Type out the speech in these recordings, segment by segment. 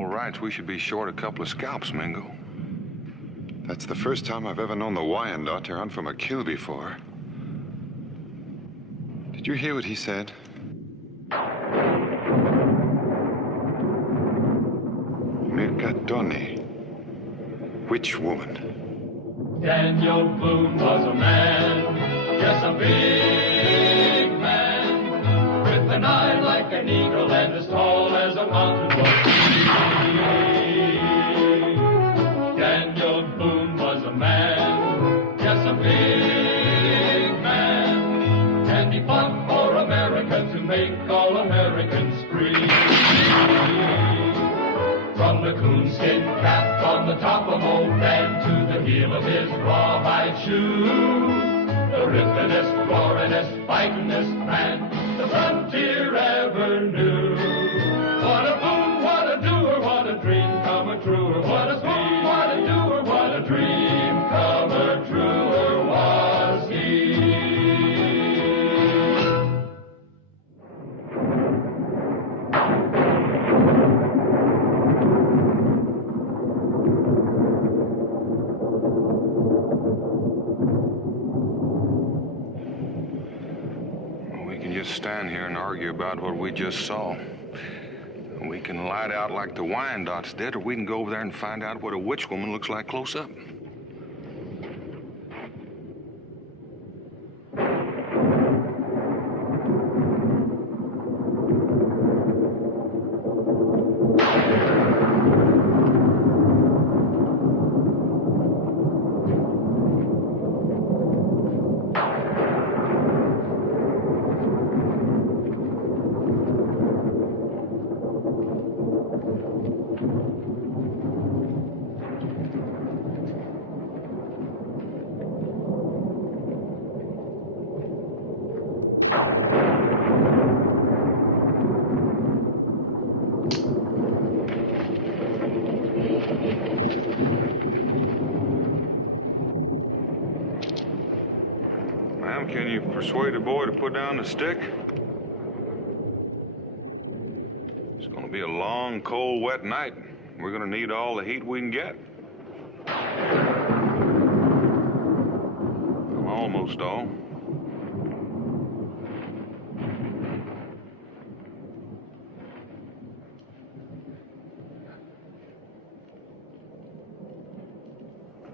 all rights, we should be short a couple of scalps, Mingo. That's the first time I've ever known the Wyandotte to run from a kill before. Did you hear what he said? Mercatone. Which woman? Daniel Boone was a man, yes, a big man, with an eye like an eagle and as tall as a mountain was he. Daniel Boone was a man, yes, a big man, and he fought for America to make all Americans free. From the coonskin cap on the top of old Dan to the heel of his rawhide shoe, the ripplingest, roaringest, fightingest man the frontier ever knew. What a boom, what a doer, what a dream come truer. What a boom, what a doer, what a dream come truer was he. Just stand here and argue about what we just saw. We can light out like the Wyandottes did, or we can go over there and find out what a witch woman looks like close up. Can you persuade a boy to put down the stick? It's going to be a long, cold, wet night. We're going to need all the heat we can get. Almost all.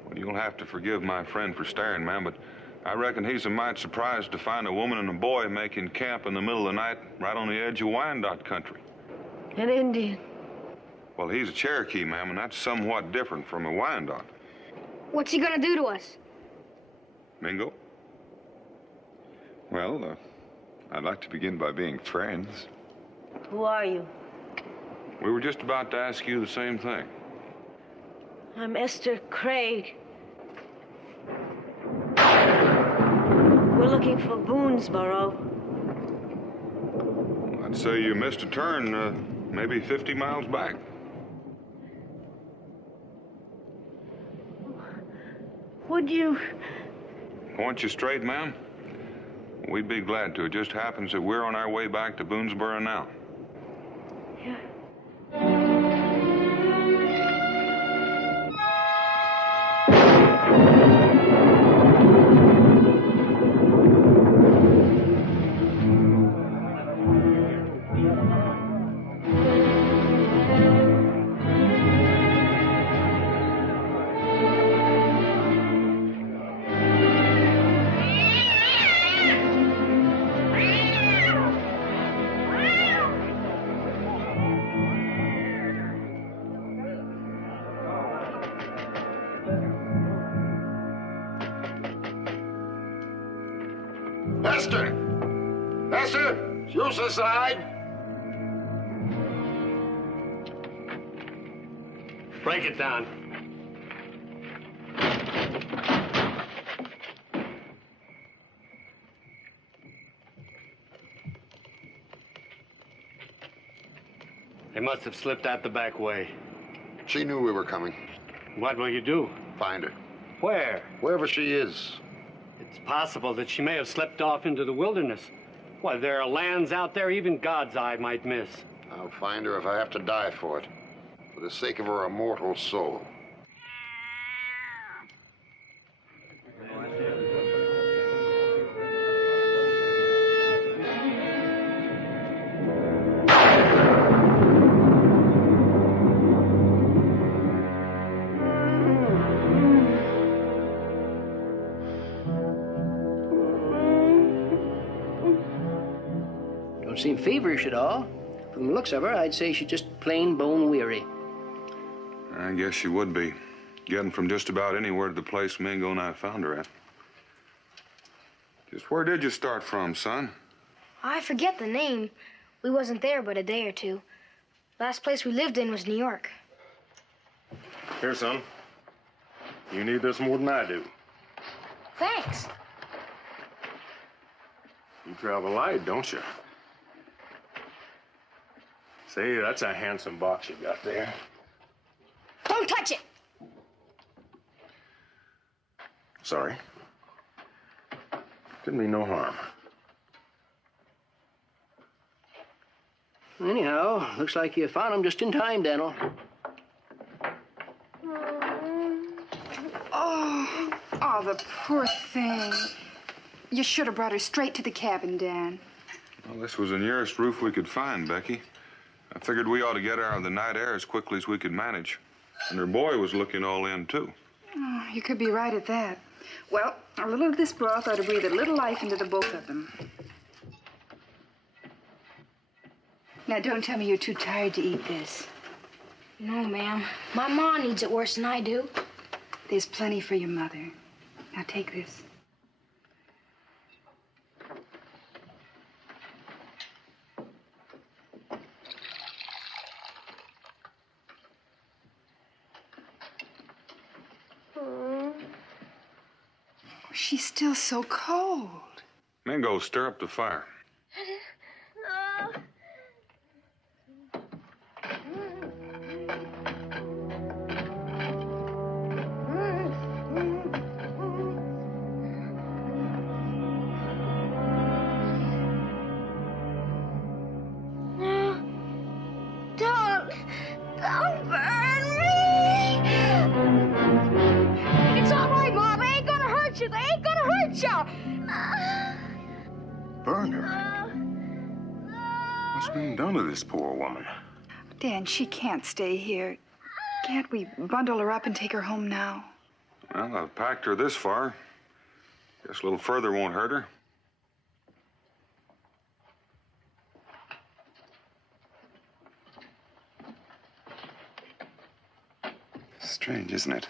Well, you'll have to forgive my friend for staring, ma'am, but I reckon he's a mite surprised to find a woman and a boy making camp in the middle of the night right on the edge of Wyandotte country. An Indian. Well, he's a Cherokee, ma'am, and that's somewhat different from a Wyandotte. What's he gonna do to us? Mingo? Well, I'd like to begin by being friends. Who are you? We were just about to ask you the same thing. I'm Esther Craig. We're looking for Boonesboro. I'd say you missed a turn, maybe 50 miles back. Would you... Point you straight, ma'am? We'd be glad to. It just happens that we're on our way back to Boonesboro now. Yeah. Esther! Esther! Use the side! Break it down. They must have slipped out the back way. She knew we were coming. What will you do? Find her. Where? Wherever she is. It's possible that she may have slipped off into the wilderness. Why, there are lands out there even God's eye might miss. I'll find her if I have to die for it. for the sake of her immortal soul. Don't seem feverish at all. From the looks of her, I'd say she's just plain bone weary. I guess she would be. Getting from just about anywhere to the place Mingo and I found her at. Just where did you start from, son? I forget the name. We wasn't there but a day or two. Last place we lived in was New York. Here, son. You need this more than I do. Thanks. You travel light, don't you? Say, that's a handsome box you got there. Don't touch it! Sorry. Didn't mean no harm. Anyhow, looks like you found him just in time, Daniel. Oh, the poor thing. You should have brought her straight to the cabin, Dan. Well, this was the nearest roof we could find, Becky. I figured we ought to get her out of the night air as quickly as we could manage. And her boy was looking all in, too. Oh, you could be right at that. Well, a little of this broth ought to breathe a little life into the both of them. Now, don't tell me you're too tired to eat this. No, ma'am. My ma needs it worse than I do. There's plenty for your mother. Now, take this. She's still so cold. Mingo, stir up the fire. Don't burn me! It's all right, Ma. They ain't gonna hurt you. They ain't gonna hurt you. Burn her? What's being done to this poor woman? Dan, she can't stay here. Can't we bundle her up and take her home now? Well, I've packed her this far. Guess a little further won't hurt her. Strange, isn't it?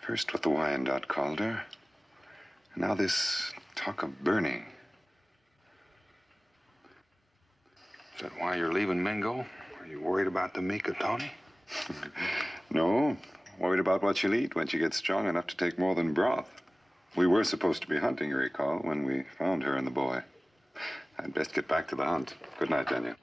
First what the Wyandotte called her, and now this talk of burning. Is that why you're leaving, Mingo? Are you worried about the Mika, Tony? No, worried about what she'll eat when she gets strong enough to take more than broth. We were supposed to be hunting, you recall, when we found her and the boy. I'd best get back to the hunt. Good night, Daniel.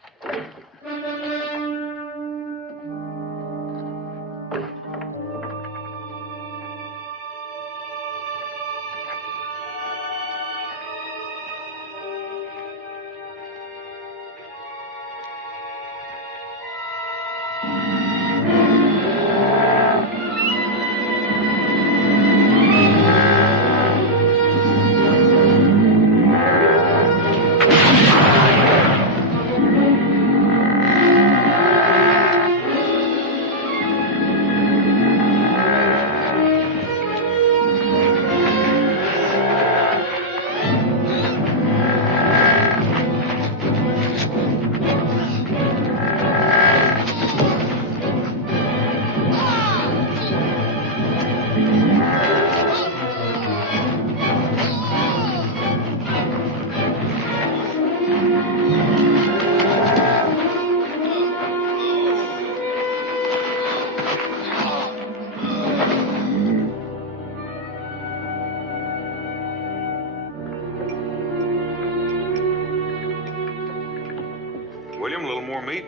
William, a little more meat?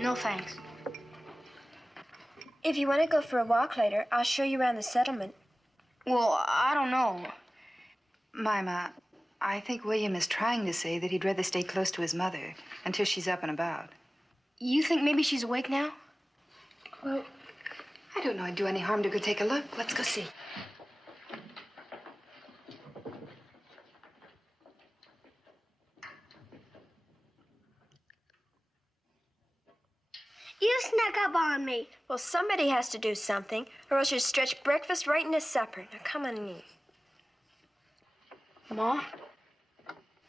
No, thanks. If you want to go for a walk later, I'll show you around the settlement. Well, I don't know. Mima, I think William is trying to say that he'd rather stay close to his mother until she's up and about. You think maybe she's awake now? Well, I don't know it'd do any harm to go take a look. Let's go see. You snuck up on me. Well, somebody has to do something, or else you'd stretch breakfast right into supper. Now, come on and eat. Ma,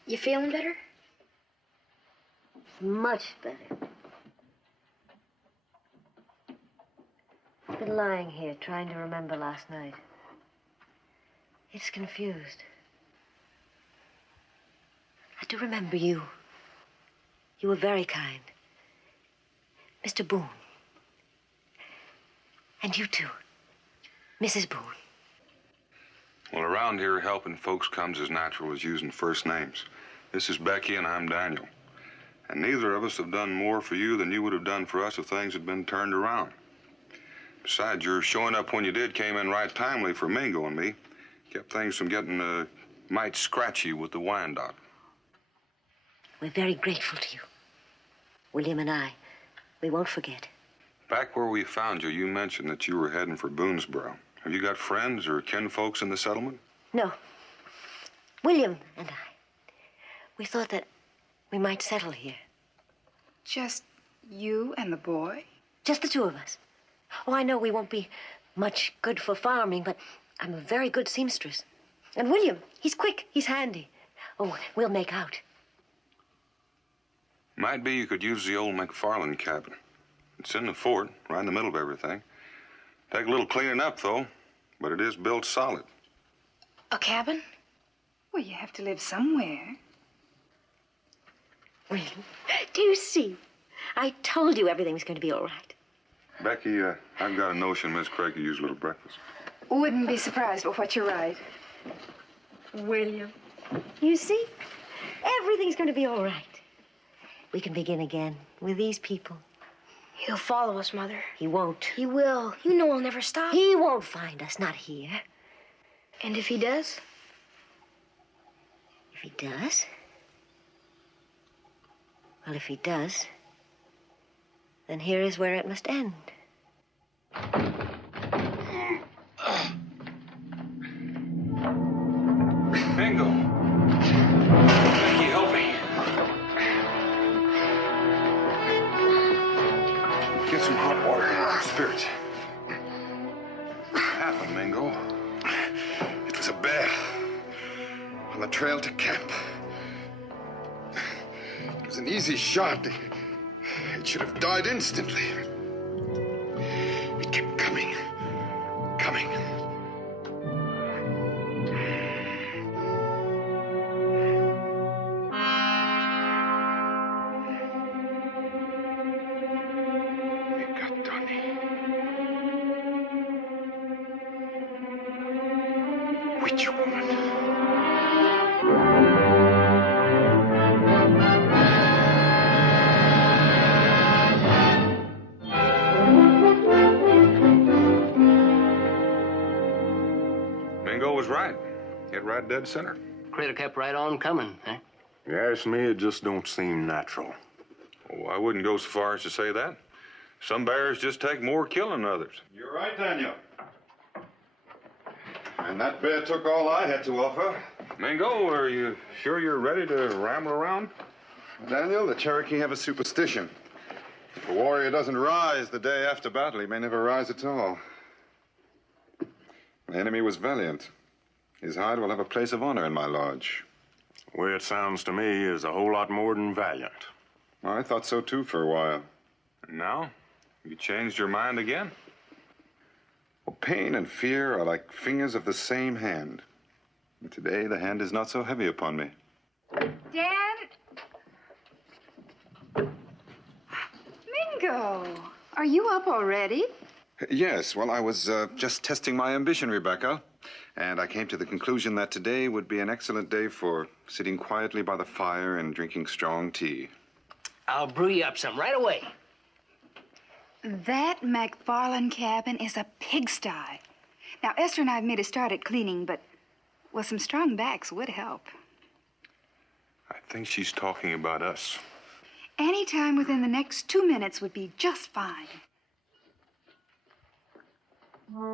you feeling better? Much better. I've been lying here trying to remember last night. It's confused. I do remember you. You were very kind. Mr. Boone. And you too. Mrs. Boone. Well, around here, helping folks comes as natural as using first names. This is Becky and I'm Daniel. And neither of us have done more for you than you would have done for us if things had been turned around. Besides, your showing up when you did came in right timely for Mingo and me. Kept things from getting might scratchy with the Wyandotte. We're very grateful to you. William and I, we won't forget. Back where we found you, you mentioned that you were heading for Boonesboro. Have you got friends or kinfolks in the settlement? No. William and I, we thought that we might settle here. Just you and the boy? Just the two of us. Oh, I know we won't be much good for farming, but I'm a very good seamstress. And William, he's quick, he's handy. Oh, we'll make out. Might be you could use the old McFarland cabin. It's in the fort, right in the middle of everything. Take a little cleaning up, though, but it is built solid. A cabin? Well, you have to live somewhere. William, do you see? I told you everything was going to be all right. Becky, I've got a notion Miss Craig could use a little breakfast. Wouldn't be surprised, but what you're right. William, you see? Everything's going to be all right. We can begin again with these people. He'll follow us, Mother. He won't. He will. You know he'll never stop. He won't find us, not here. And if he does? If he does? Well, if he does, then here is where it must end. Mingo! Becky, help me. Get some hot water and spirits. What happened, Mingo? It was a bear on the trail to camp. It was an easy shot. It should have died instantly. It kept coming. Which woman? Mingo was right. Hit right dead center. Critter kept right on coming, eh? You ask me, it just don't seem natural. Oh, I wouldn't go so far as to say that. Some bears just take more killing than others. You're right, Daniel. And that bear took all I had to offer. Mingo, are you sure you're ready to ramble around? Daniel, the Cherokee have a superstition. If a warrior doesn't rise the day after battle, he may never rise at all. My enemy was valiant. His hide will have a place of honor in my lodge. The way it sounds to me is a whole lot more than valiant. I thought so, too, for a while. And now? You changed your mind again? Well, pain and fear are like fingers of the same hand. And today, the hand is not so heavy upon me. Dad? Mingo, are you up already? Yes, well, I was just testing my ambition, Rebecca. And I came to the conclusion that today would be an excellent day for sitting quietly by the fire and drinking strong tea. I'll brew you up some right away. That McFarland cabin is a pigsty. Now, Esther and I have made a start at cleaning, but, well, some strong backs would help. I think she's talking about us. Any time within the next 2 minutes would be just fine. Right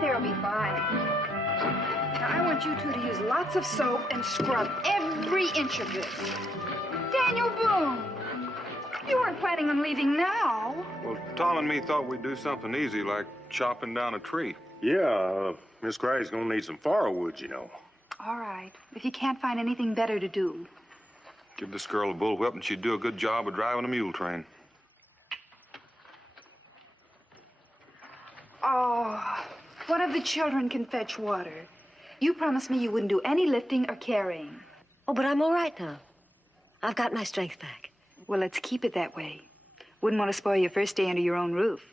there will be fine. Now, I want you two to use lots of soap and scrub every inch of this. Daniel Boone, you weren't planning on leaving now. Well, Tom and me thought we'd do something easy, like chopping down a tree. Yeah, Miss Craig's gonna need some firewood, you know. All right, if you can't find anything better to do. Give this girl a bullwhip and she'd do a good job of driving a mule train. Oh, one of the children can fetch water. You promised me you wouldn't do any lifting or carrying. Oh, but I'm all right now. I've got my strength back. Well, let's keep it that way. Wouldn't want to spoil your first day under your own roof.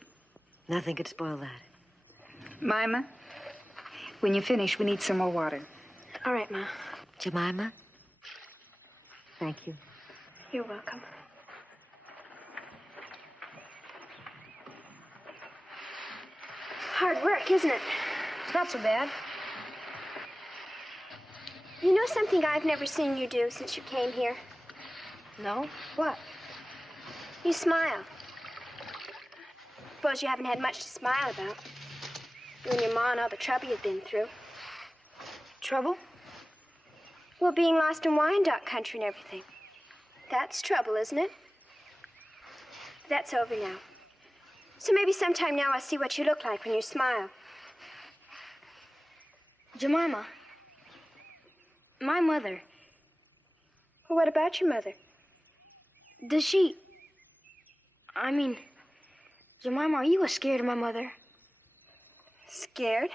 Nothing could spoil that. Mima, when you finish, we need some more water. All right, Ma. Jemima? Thank you. You're welcome. Hard work, isn't it? It's not so bad. You know something I've never seen you do since you came here? No? What? You smile. Suppose you haven't had much to smile about. You and your ma and all the trouble you've been through. Trouble? Well, being lost in Wyandotte country and everything. That's trouble, isn't it? That's over now. So maybe sometime now I'll see what you look like when you smile. Jemima. My mother. Well, what about your mother? Does she... I mean, Jemima, are you scared of my mother? Scared?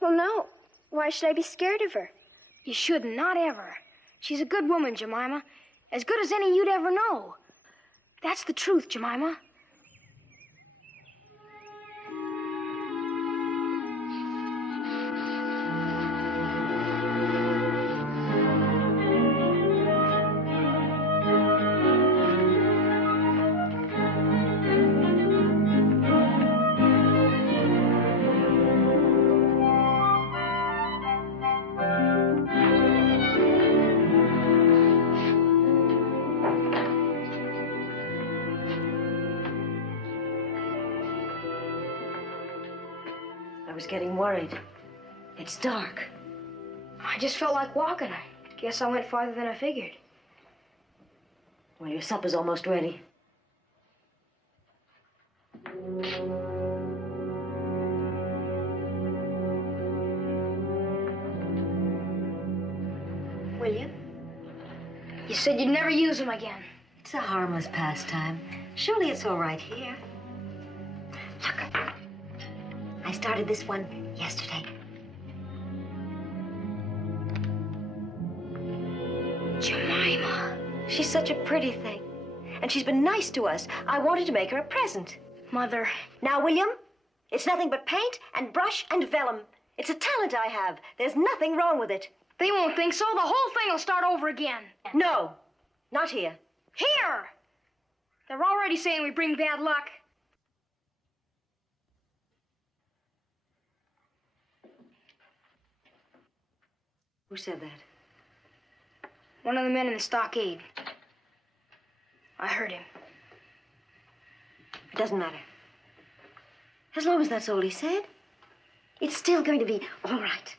Well, no. Why should I be scared of her? You shouldn't, not ever. She's a good woman, Jemima. As good as any you'd ever know. That's the truth, Jemima. I was getting worried. It's dark. I just felt like walking. I guess I went farther than I figured. Well, your supper's almost ready. William? You said you'd never use them again. It's a harmless pastime. Surely it's all right here. Look. I started this one yesterday. Jemima. She's such a pretty thing. And she's been nice to us. I wanted to make her a present. Mother. Now, William, it's nothing but paint and brush and vellum. It's a talent I have. There's nothing wrong with it. They won't think so. The whole thing will start over again. No, not here. Here! They're already saying we bring bad luck. Who said that? One of the men in the stockade. I heard him. It doesn't matter. As long as that's all he said, it's still going to be all right.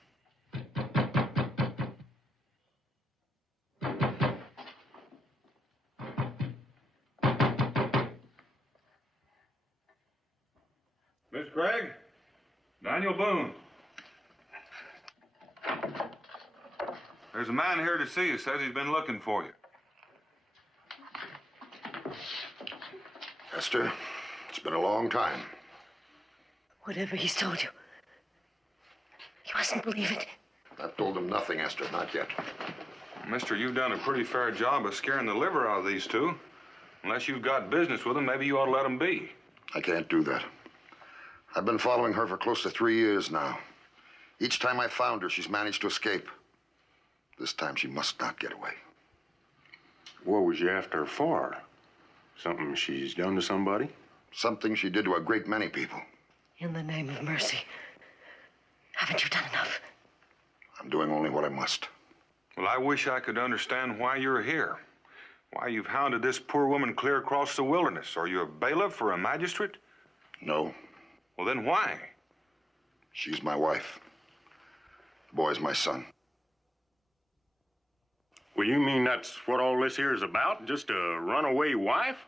Miss Craig? Daniel Boone. There's a man here to see you. Says he's been looking for you. Esther, it's been a long time. Whatever he's told you, you mustn't believe it. I've told him nothing, Esther, not yet. Mister, you've done a pretty fair job of scaring the liver out of these two. Unless you've got business with them, maybe you ought to let them be. I can't do that. I've been following her for close to 3 years now. Each time I found her, she's managed to escape. This time, she must not get away. What was you after her for? Something she's done to somebody? Something she did to a great many people. In the name of mercy, Haven't you done enough? I'm doing only what I must. Well, I wish I could understand why you're here. Why you've hounded this poor woman clear across the wilderness. Are you a bailiff or a magistrate? No. Well, then why? She's my wife. The boy's my son. Well, you mean that's what all this here is about? Just a runaway wife?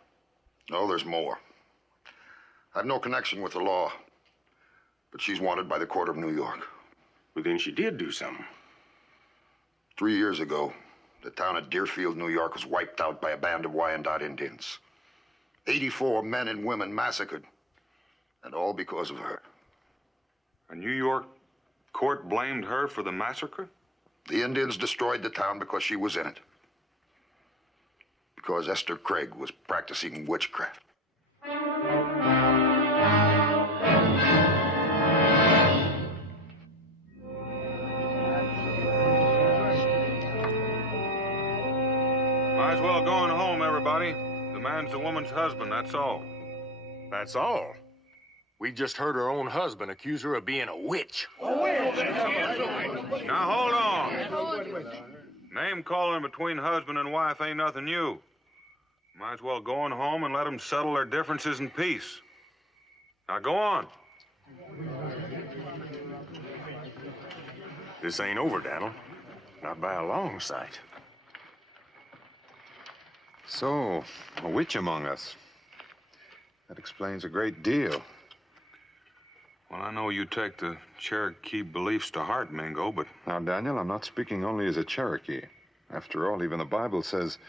No, there's more. I've no connection with the law, but she's wanted by the court of New York. Well, then she did do something. 3 years ago, the town of Deerfield, New York was wiped out by a band of Wyandotte Indians. 84 men and women massacred, and all because of her. A New York court blamed her for the massacre? The Indians destroyed the town because she was in it. Because Esther Craig was practicing witchcraft. Might as well go on home, everybody. The man's the woman's husband, that's all. That's all? We just heard her own husband accuse her of being a witch. Now, hold on. Name calling between husband and wife ain't nothing new. Might as well go on home and let them settle their differences in peace. Now, go on. This ain't over, Daniel. Not by a long sight. So, a witch among us. That explains a great deal. Well, I know you take the Cherokee beliefs to heart, Mingo, but... Now, Daniel, I'm not speaking only as a Cherokee. After all, even the Bible says,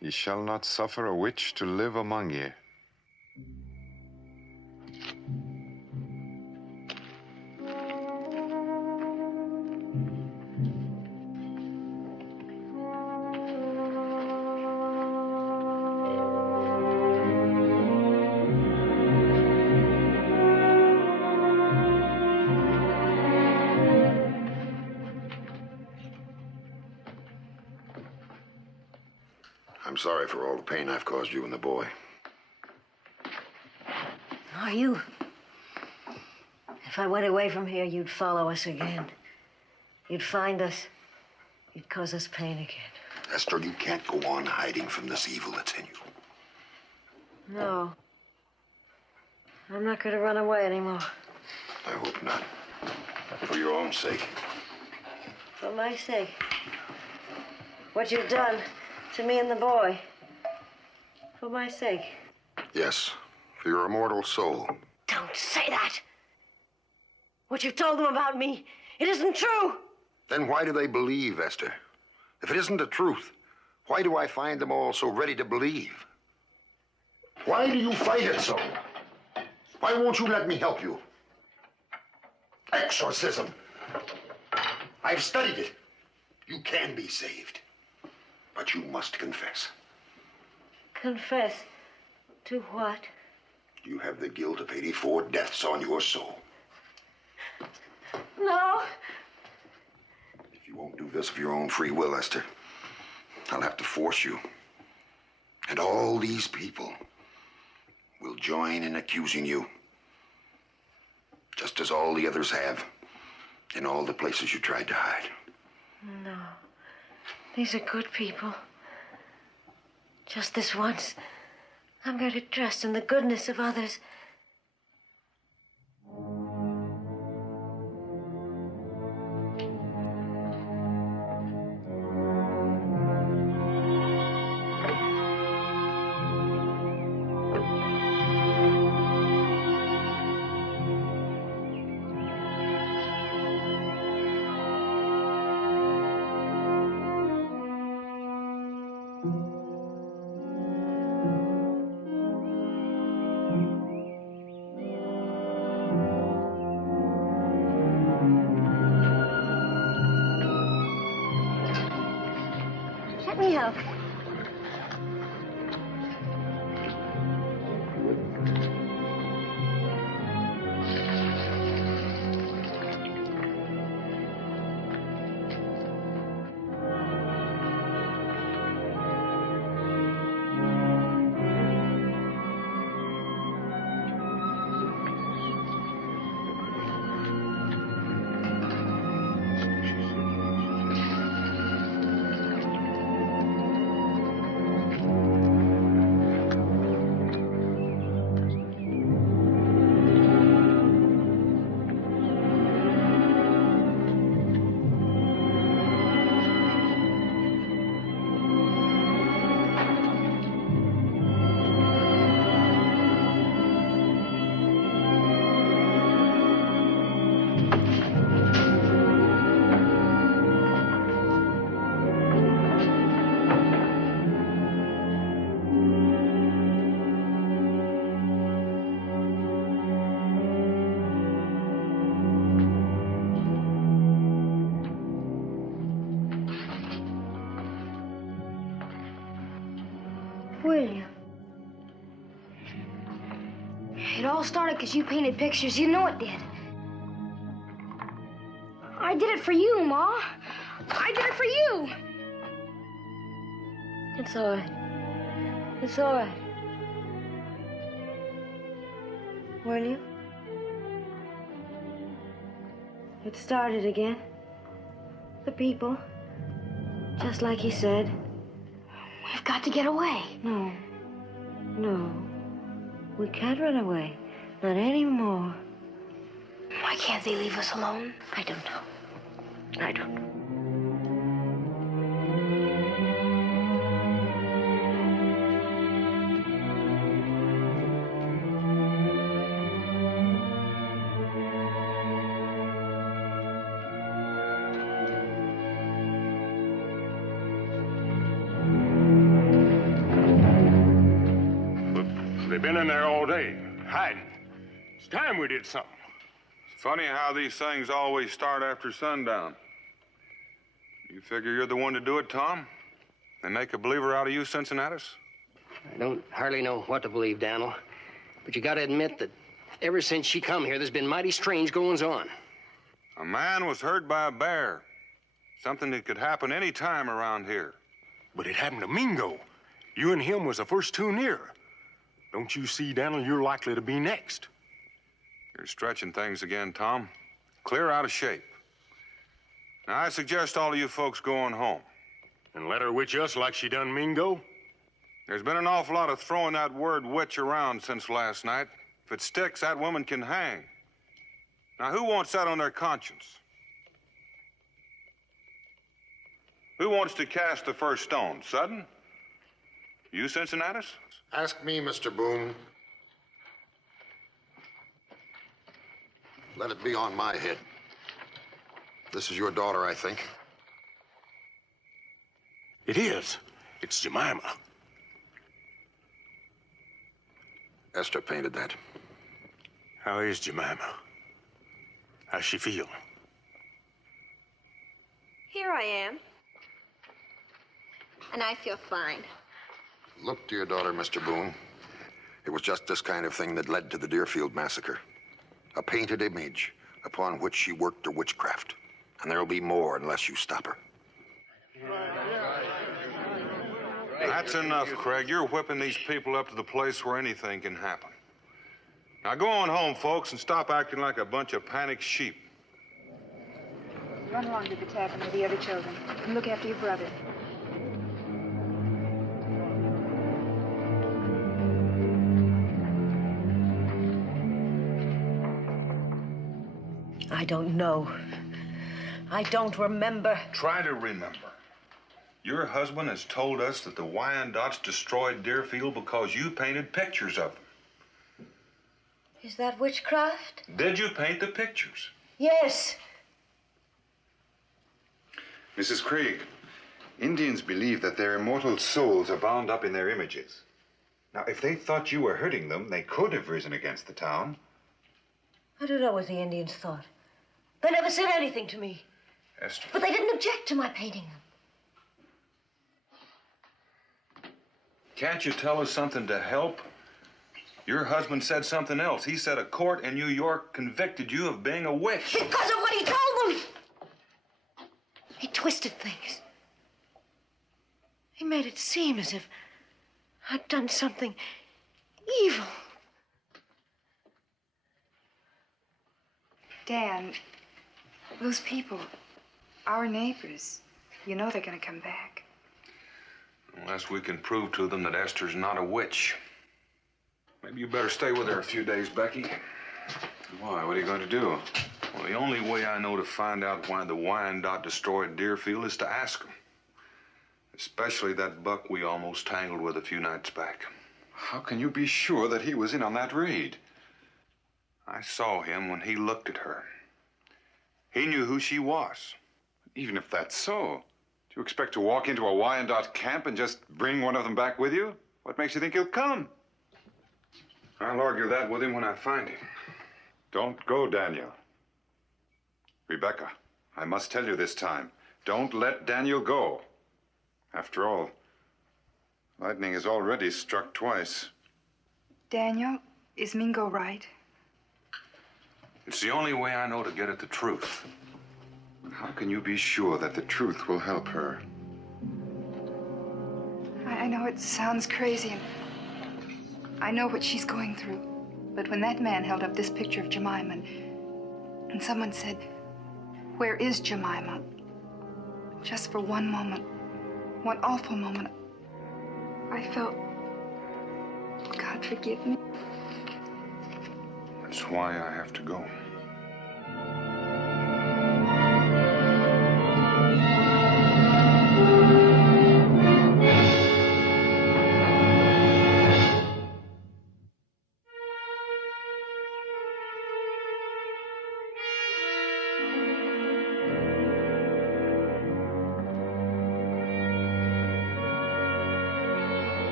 "Ye shall not suffer a witch to live among ye." I'm sorry for all the pain I've caused you and the boy. Are you? If I went away from here, you'd follow us again. You'd find us. You'd cause us pain again. Esther, you can't go on hiding from this evil that's in you. No. I'm not going to run away anymore. I hope not. For your own sake. For my sake. What you've done to me and the boy. For my sake. Yes, for your immortal soul. Don't say that. What you've told them about me, it isn't true. Then why do they believe, Esther? If it isn't the truth, why do I find them all so ready to believe? Why do you fight it so? Why won't you let me help you? Exorcism. I've studied it. You can be saved. But you must confess. Confess to what? You have the guilt of 84 deaths on your soul. No. If you won't do this of your own free will, Esther, I'll have to force you. And all these people will join in accusing you. Just as all the others have in all the places you tried to hide. No. These are good people. Just this once, I'm going to trust in the goodness of others. Let me help. William. It all started because you painted pictures. You know it did. I did it for you, Ma. I did it for you. It's all right. It's all right. William? It started again. The people. Just like he said. We've got to get away. No. No. We can't run away. Not anymore. Why can't they leave us alone? I don't know. I don't know. They've been in there all day, hiding. It's time we did something. It's funny how these things always start after sundown. You figure you're the one to do it, Tom? They make a believer out of you, Cincinnatus? I don't hardly know what to believe, Daniel. But you gotta admit that ever since she come here, there's been mighty strange goings-on. A man was hurt by a bear. Something that could happen any time around here. But it happened to Mingo. You and him was the first two near. Don't you see, Daniel, you're likely to be next. You're stretching things again, Tom. Clear out of shape. Now, I suggest all of you folks going home. And let her witch us like she done Mingo? There's been an awful lot of throwing that word witch around since last night. If it sticks, that woman can hang. Now, who wants that on their conscience? Who wants to cast the first stone? Sudden? You, Cincinnatus? Ask me, Mr. Boone. Let it be on my head. This is your daughter, I think. It is. It's Jemima. Esther painted that. How is Jemima? How's she feel? Here I am. And I feel fine. Look to your daughter, Mr. Boone. It was just this kind of thing that led to the Deerfield massacre. A painted image upon which she worked her witchcraft. And there'll be more unless you stop her. That's enough, Craig. You're whipping these people up to the place where anything can happen. Now go on home, folks, and stop acting like a bunch of panicked sheep. Run along to the tavern with the other children and look after your brother. I don't know. I don't remember. Try to remember. Your husband has told us that the Wyandottes destroyed Deerfield because you painted pictures of them. Is that witchcraft? Did you paint the pictures? Yes. Mrs. Craig, Indians believe that their immortal souls are bound up in their images. Now, if they thought you were hurting them, they could have risen against the town. I don't know what the Indians thought. They never said anything to me. Esther. But they didn't object to my painting them. Can't you tell us something to help? Your husband said something else. He said a court in New York convicted you of being a witch. Because of what he told them! He twisted things. He made it seem as if I'd done something evil. Dan, those people, our neighbors, you know they're going to come back. Unless we can prove to them that Esther's not a witch. Maybe you better stay with her a few days, Becky. Why? What are you going to do? Well, the only way I know to find out why the Wyandotte destroyed Deerfield is to ask them. Especially that buck we almost tangled with a few nights back. How can you be sure that he was in on that raid? I saw him when he looked at her. He knew who she was. Even if that's so, do you expect to walk into a Wyandotte camp and just bring one of them back with you? What makes you think he'll come? I'll argue that with him when I find him. Don't go, Daniel. Rebecca, I must tell you this time, don't let Daniel go. After all, Lightning has already struck twice. Daniel, is Mingo right? It's the only way I know to get at the truth. How can you be sure that the truth will help her? I know it sounds crazy, and I know what she's going through. But when that man held up this picture of Jemima, and someone said, "Where is Jemima?" Just for one moment, one awful moment, I felt, God forgive me. That's why I have to go.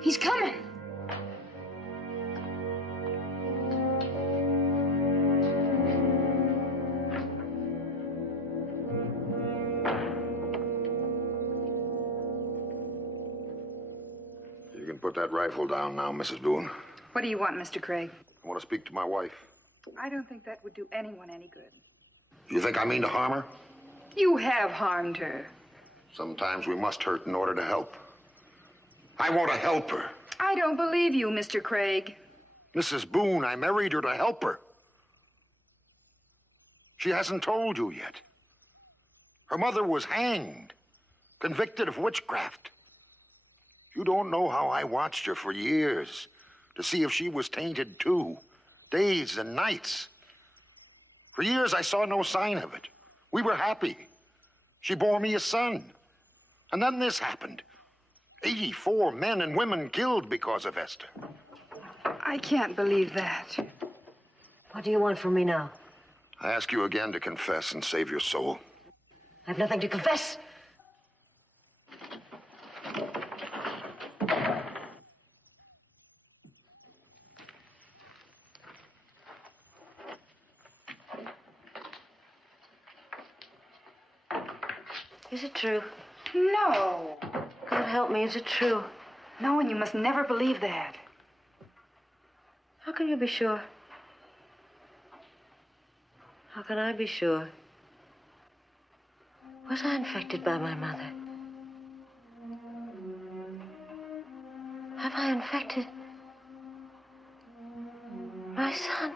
He's coming. You can put that rifle down now, Mrs. Boone. What do you want, Mr. Craig? I want to speak to my wife. I don't think that would do anyone any good. You think I mean to harm her? You have harmed her. Sometimes we must hurt in order to help. I want to help her. I don't believe you, Mr. Craig. Mrs. Boone, I married her to help her. She hasn't told you yet. Her mother was hanged, convicted of witchcraft. You don't know how I watched her for years to see if she was tainted too, days and nights. For years, I saw no sign of it. We were happy. She bore me a son. And then this happened. 84 men and women killed because of Esther. I can't believe that. What do you want from me now? I ask you again to confess and save your soul. I have nothing to confess. Is it true? No. God help me, is it true? No, and you must never believe that. How can you be sure? How can I be sure? Was I infected by my mother? Have I infected my son?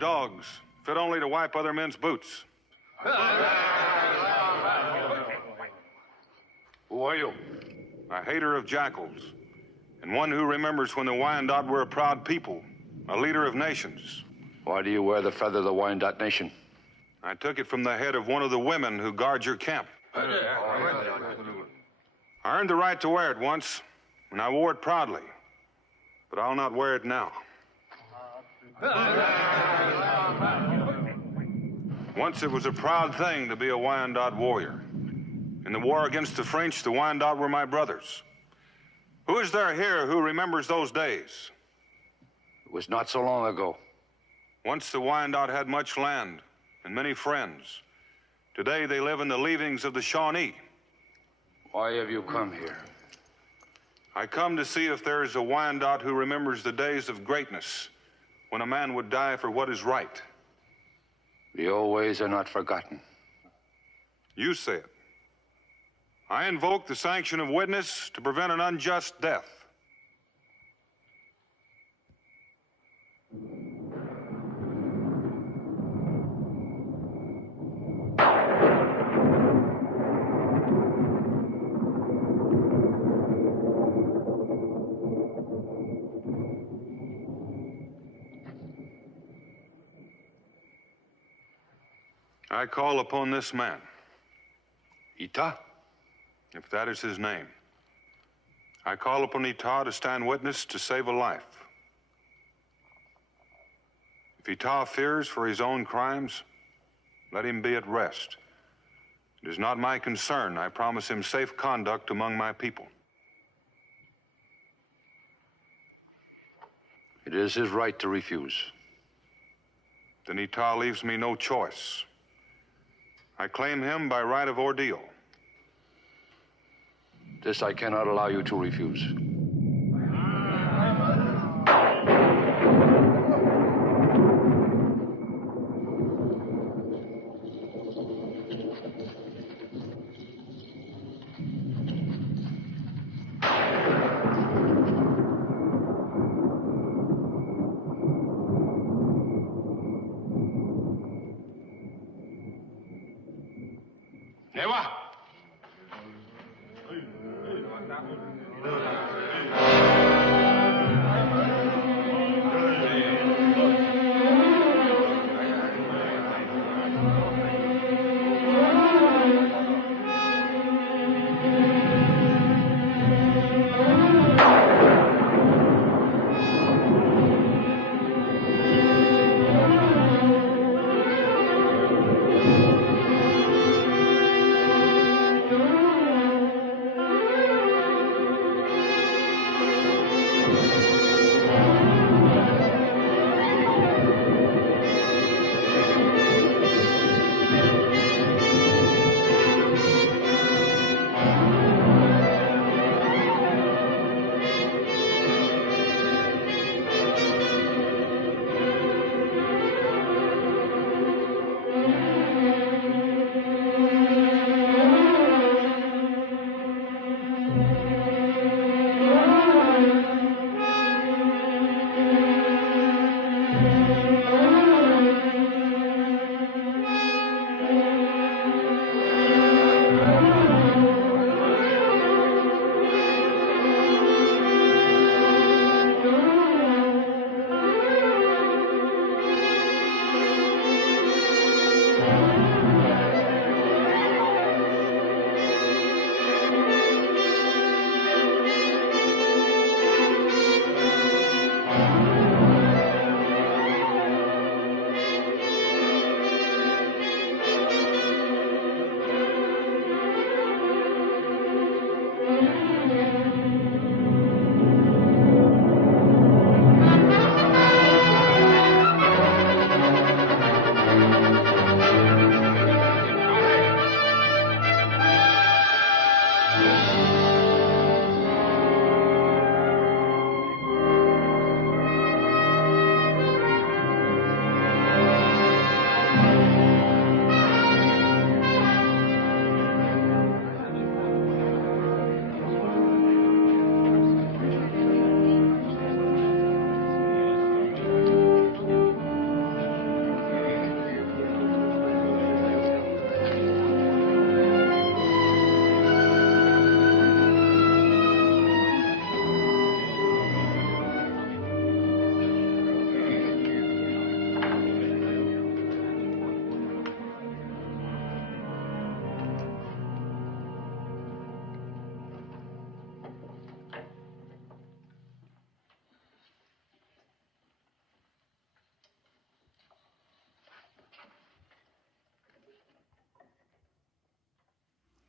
Dogs, fit only to wipe other men's boots. Who are you? A hater of jackals, and one who remembers when the Wyandotte were a proud people, a leader of nations. Why do you wear the feather of the Wyandotte Nation? I took it from the head of one of the women who guard your camp. I earned the right to wear it once, and I wore it proudly. But I'll not wear it now. Once it was a proud thing to be a Wyandotte warrior. In the war against the French, the Wyandotte were my brothers. Who is there here who remembers those days? It was not so long ago. Once the Wyandotte had much land and many friends. Today they live in the leavings of the Shawnee. Why have you come here? I come to see if there is a Wyandotte who remembers the days of greatness, when a man would die for what is right. The old ways are not forgotten. You say it. I invoke the sanction of witness to prevent an unjust death. I call upon this man. Ita? If that is his name. I call upon Ita to stand witness to save a life. If Ita fears for his own crimes, let him be at rest. It is not my concern. I promise him safe conduct among my people. It is his right to refuse. Then Ita leaves me no choice. I claim him by right of ordeal. This I cannot allow you to refuse.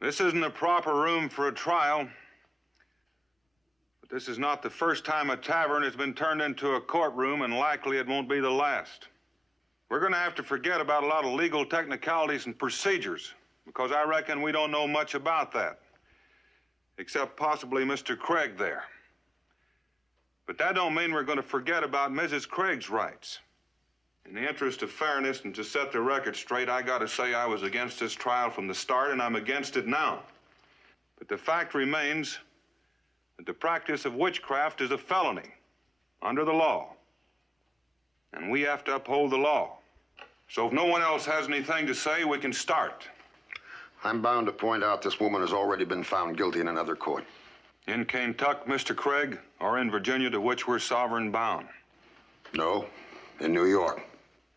This isn't a proper room for a trial, but this is not the first time a tavern has been turned into a courtroom, and likely it won't be the last. We're going to have to forget about a lot of legal technicalities and procedures, because I reckon we don't know much about that, except possibly Mr. Craig there. But that don't mean we're going to forget about Mrs. Craig's rights. In the interest of fairness and to set the record straight, I got to say I was against this trial from the start, and I'm against it now. But the fact remains that the practice of witchcraft is a felony under the law. And we have to uphold the law. So if no one else has anything to say, we can start. I'm bound to point out this woman has already been found guilty in another court. In Kentucky, Mr. Craig, or in Virginia, to which we're sovereign bound? No, in New York.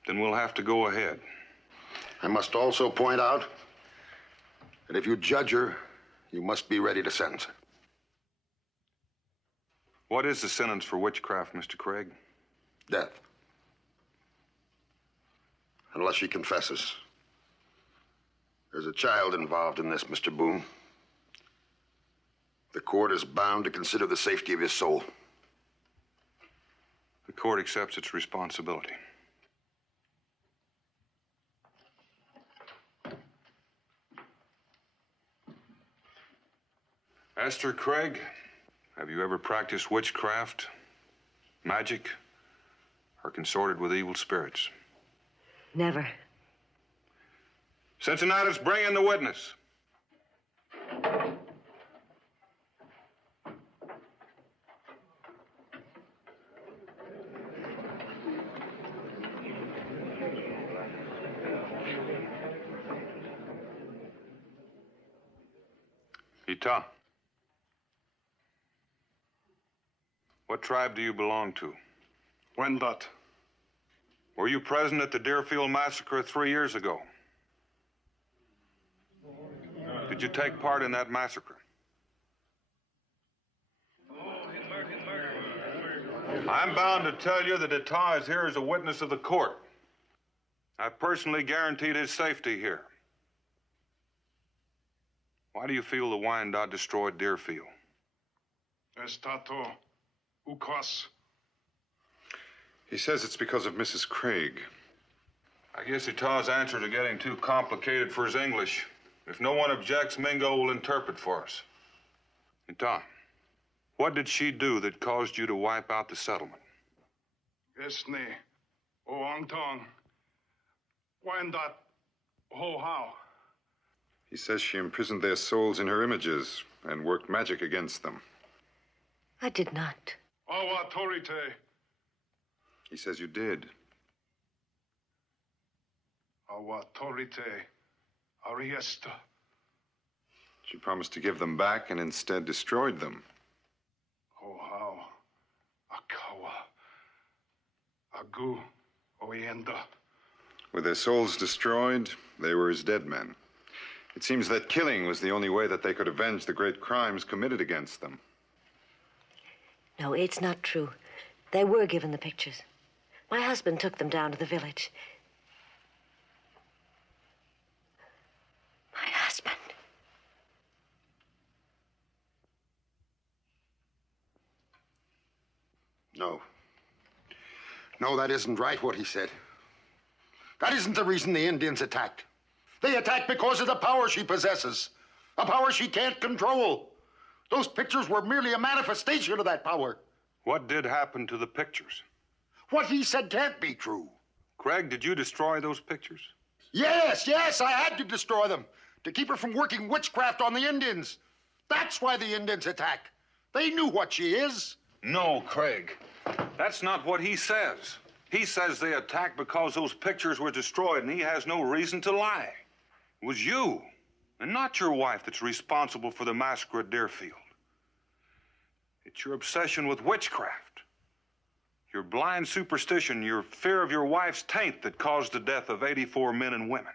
Then we'll have to go ahead. I must also point out that if you judge her, you must be ready to sentence her. What is the sentence for witchcraft, Mr. Craig? Death. Unless she confesses. There's a child involved in this, Mr. Boone. The court is bound to consider the safety of his soul. The court accepts its responsibility. Esther Craig, have you ever practiced witchcraft, magic, or consorted with evil spirits? Never. Cincinnatus, bring in the witness. Ita. What tribe do you belong to? Wendat. Were you present at the Deerfield massacre 3 years ago? Did you take part in that massacre? I'm bound to tell you that Ita is here as a witness of the court. I personally guaranteed his safety here. Why do you feel the Wyandotte destroyed Deerfield? Estato ukos. He says it's because of Mrs. Craig. I guess Ita's answers are getting too complicated for his English. If no one objects, Mingo will interpret for us. Ita, what did she do that caused you to wipe out the settlement? Esne. Oangtong. Wyandotte. Ho how. He says she imprisoned their souls in her images and worked magic against them. I did not. Awa torite. He says you did. Awa torite. Ariesta. She promised to give them back and instead destroyed them. Ho how. Akawa. Agu. Oyenda. With their souls destroyed, they were as dead men. It seems that killing was the only way that they could avenge the great crimes committed against them. No, it's not true. They were given the pictures. My husband took them down to the village. My husband. No. No, that isn't right, what he said. That isn't the reason the Indians attacked. They attacked because of the power she possesses, a power she can't control. Those pictures were merely a manifestation of that power. What did happen to the pictures? What he said can't be true. Craig, did you destroy those pictures? Yes, I had to destroy them to keep her from working witchcraft on the Indians. That's why the Indians attack. They knew what she is. No, Craig. That's not what he says. He says they attacked because those pictures were destroyed, and he has no reason to lie. It was you, and not your wife, that's responsible for the massacre at Deerfield. It's your obsession with witchcraft, your blind superstition, your fear of your wife's taint that caused the death of 84 men and women.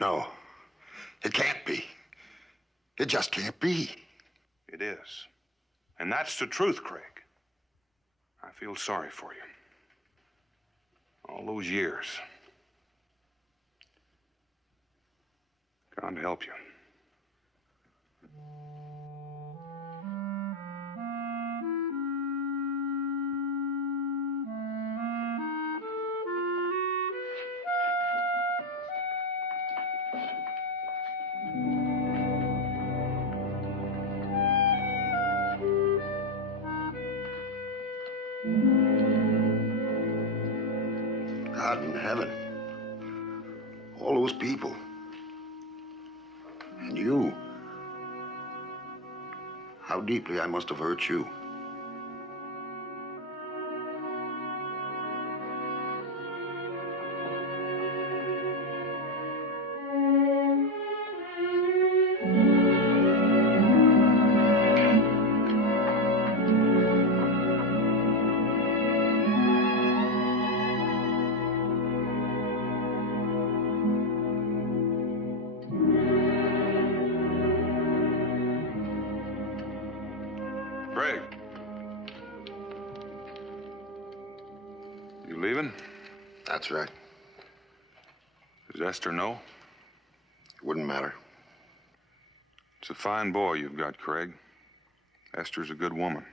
No, it can't be. It just can't be. It is. And that's the truth, Craig. I feel sorry for you. All those years. God help you. I'm in heaven. All those people. And you. How deeply I must have hurt you. Craig. You leaving? That's right. Does Esther know? It wouldn't matter. It's a fine boy you've got, Craig. Esther's a good woman.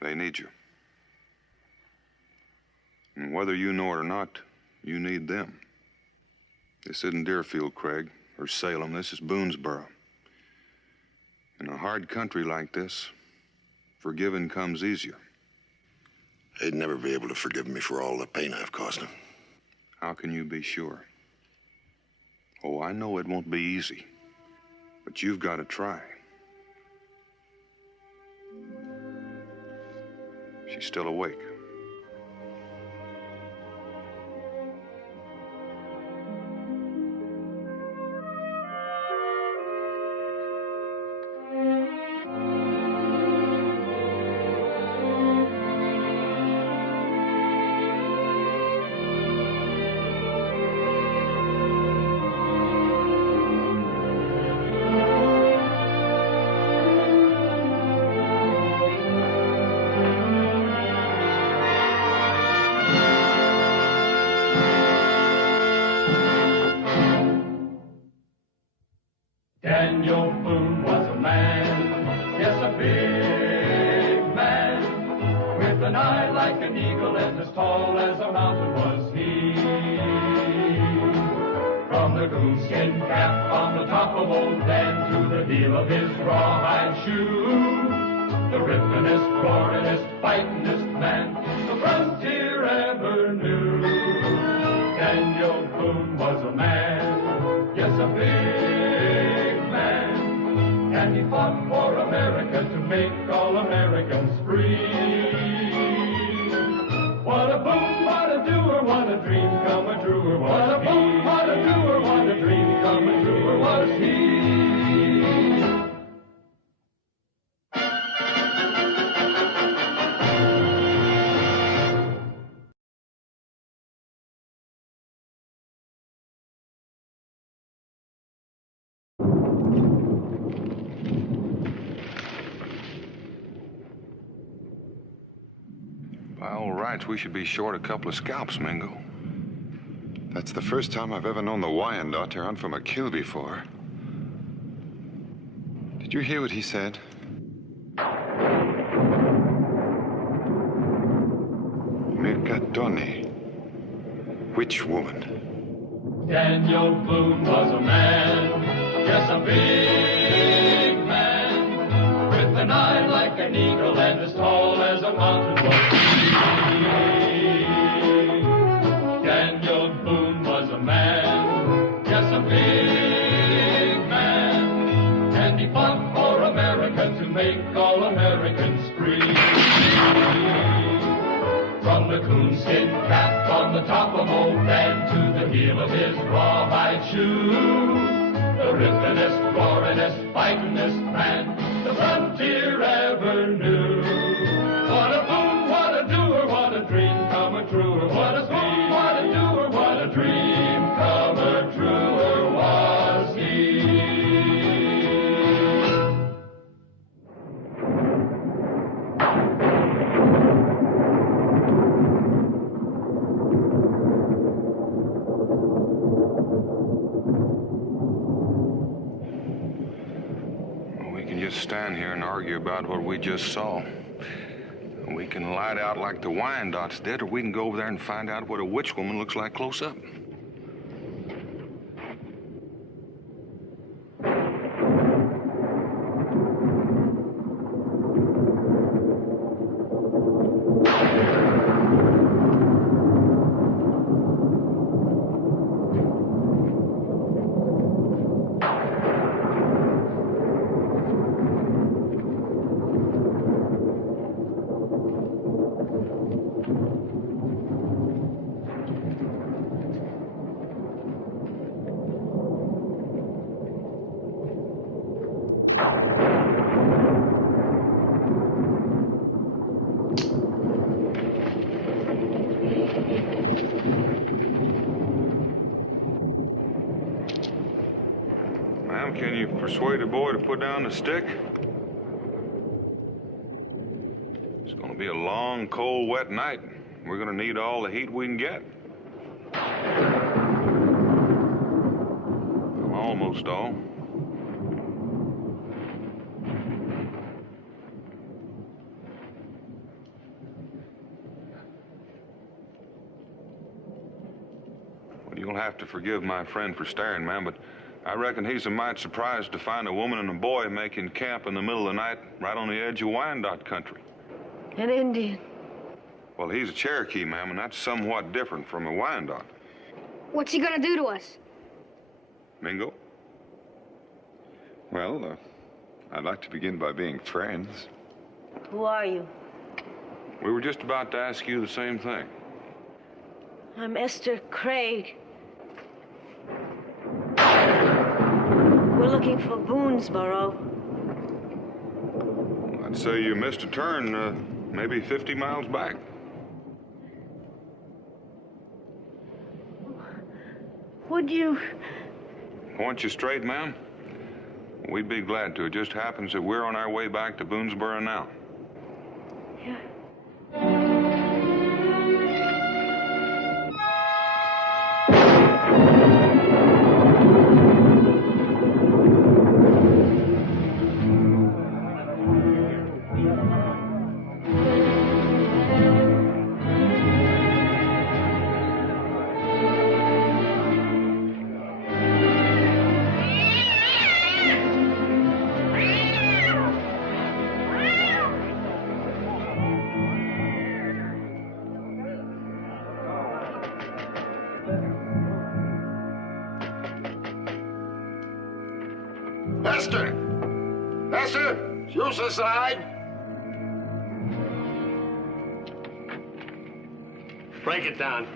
They need you. And whether you know it or not, you need them. This isn't Deerfield, Craig, or Salem. This is Boonesboro. In a hard country like this, forgiving comes easier. They'd never be able to forgive me for all the pain I've caused them. How can you be sure? Oh, I know it won't be easy, but you've got to try. She's still awake. Daniel Boone was a man, yes, a big man, with an eye like an eagle and as tall as a mountain was he. From the coonskin cap on the top of old Dan to the heel of his rawhide shoe, the ripplingest, roaringest, fightingest man the frontier ever knew. Daniel Boone was a man, yes, a big man, and he fought for America to make all Americans free. What a boom, what a doer, what a dream come a truer was he. What a boom, what a doer, what a dream come a truer was he. By all rights, we should be short a couple of scalps, Mingo. That's the first time I've ever known the Wyandotte to run from a kill before. Did you hear what he said? Mercatone. Which woman? Daniel Boone was a man, yes, a big man, with an eye like an eagle and as tall as a mountain was he. Daniel Boone was a man, yes, a big man, and he fought for America to make all Americans free. From the coonskin cap on the top of old Dan to the heel of his rawhide shoe, the ripplingest, roaringest, fightingest man the frontier ever knew. What a boom, what a doer, what a dream come a truer. What a boom, what a doer, what a dream come a truer was he. We can just stand here and argue about what we just saw. We can light out like the Wyandotts did, or we can go over there and find out what a witch woman looks like close up. persuade a boy to put down the stick? It's going to be a long, cold, wet night. We're going to need all the heat we can get. Almost all. Well, you'll have to forgive my friend for staring, ma'am, but I reckon he's a mite surprised to find a woman and a boy making camp in the middle of the night right on the edge of Wyandotte country. An Indian. Well, he's a Cherokee, ma'am, and that's somewhat different from a Wyandotte. What's he gonna do to us? Mingo? Well, I'd like to begin by being friends. Who are you? We were just about to ask you the same thing. I'm Esther Craig. We're looking for Boonesboro. I'd say you missed a turn, maybe 50 miles back. Would you? Point you straight, ma'am? We'd be glad to. It just happens that we're on our way back to Boonesboro now. Yeah. Esther! Esther! Use the side! Break it down.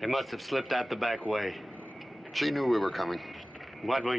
They must have slipped out the back way. She knew we were coming. What will you